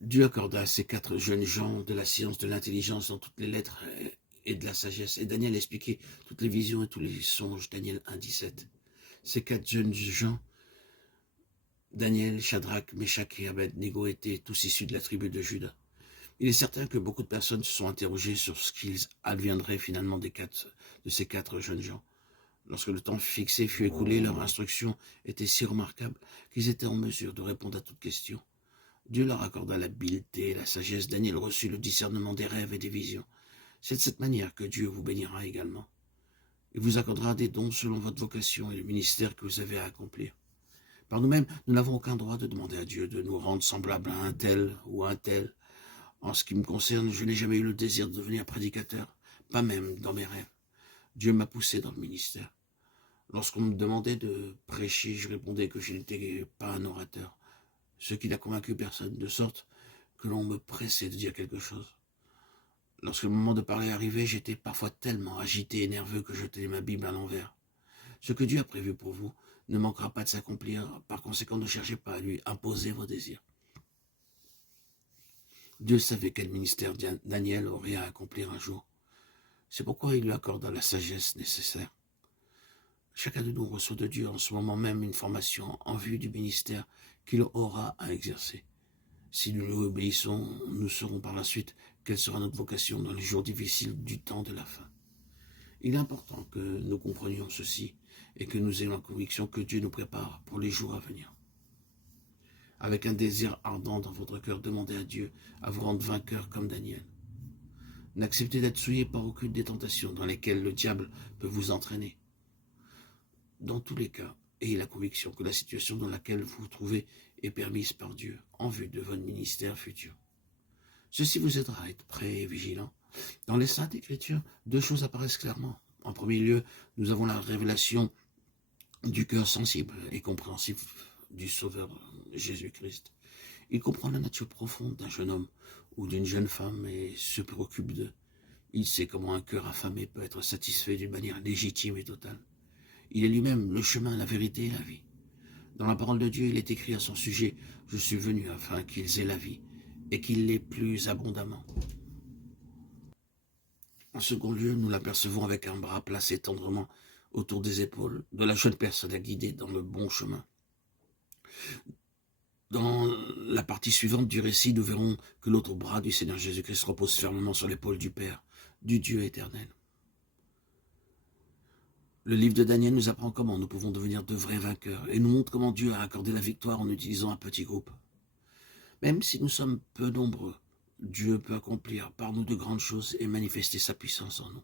Dieu accorda à ces 4 jeunes gens de la science, de l'intelligence dans toutes les lettres et de la sagesse. Et Daniel expliquait toutes les visions et tous les songes. Daniel 1,17. Ces 4 jeunes gens, Daniel, Shadrach, Meshach et Abed-Nego, étaient tous issus de la tribu de Juda. Il est certain que beaucoup de personnes se sont interrogées sur ce qu'il adviendrait finalement de ces 4 jeunes gens. Lorsque le temps fixé fut écoulé, leur instruction était si remarquable qu'ils étaient en mesure de répondre à toute question. Dieu leur accorda l'habileté et la sagesse. Daniel reçut le discernement des rêves et des visions. C'est de cette manière que Dieu vous bénira également. Il vous accordera des dons selon votre vocation et le ministère que vous avez à accomplir. Par nous-mêmes, nous n'avons aucun droit de demander à Dieu de nous rendre semblables à un tel ou à un tel. En ce qui me concerne, je n'ai jamais eu le désir de devenir prédicateur, pas même dans mes rêves. Dieu m'a poussé dans le ministère. Lorsqu'on me demandait de prêcher, je répondais que je n'étais pas un orateur, ce qui n'a convaincu personne, de sorte que l'on me pressait de dire quelque chose. Lorsque le moment de parler arrivait, j'étais parfois tellement agité et nerveux que je tenais ma Bible à l'envers. Ce que Dieu a prévu pour vous ne manquera pas de s'accomplir, par conséquent ne cherchez pas à lui imposer vos désirs. Dieu savait quel ministère Daniel aurait à accomplir un jour. C'est pourquoi il lui accorda la sagesse nécessaire. Chacun de nous reçoit de Dieu en ce moment même une formation en vue du ministère qu'il aura à exercer. Si nous lui obéissons, nous saurons par la suite quelle sera notre vocation dans les jours difficiles du temps de la fin. Il est important que nous comprenions ceci et que nous ayons la conviction que Dieu nous prépare pour les jours à venir. Avec un désir ardent dans votre cœur, demandez à Dieu à vous rendre vainqueur comme Daniel. N'acceptez d'être souillé par aucune des tentations dans lesquelles le diable peut vous entraîner. Dans tous les cas, ayez la conviction que la situation dans laquelle vous vous trouvez est permise par Dieu en vue de votre ministère futur. Ceci vous aidera à être prêt et vigilant. Dans les Saintes Écritures, 2 choses apparaissent clairement. En premier lieu, nous avons la révélation du cœur sensible et compréhensif du Sauveur Jésus-Christ. Il comprend la nature profonde d'un jeune homme ou d'une jeune femme et se préoccupe d'eux. Il sait comment un cœur affamé peut être satisfait d'une manière légitime et totale. Il est lui-même le chemin, la vérité et la vie. Dans la parole de Dieu, il est écrit à son sujet « Je suis venu afin qu'ils aient la vie et qu'ils l'aient plus abondamment ». En second lieu, nous l'apercevons avec un bras placé tendrement autour des épaules de la jeune personne à guider dans le bon chemin. Dans la partie suivante du récit, nous verrons que l'autre bras du Seigneur Jésus-Christ repose fermement sur l'épaule du Père, du Dieu éternel. Le livre de Daniel nous apprend comment nous pouvons devenir de vrais vainqueurs et nous montre comment Dieu a accordé la victoire en utilisant un petit groupe. Même si nous sommes peu nombreux, Dieu peut accomplir par nous de grandes choses et manifester sa puissance en nous.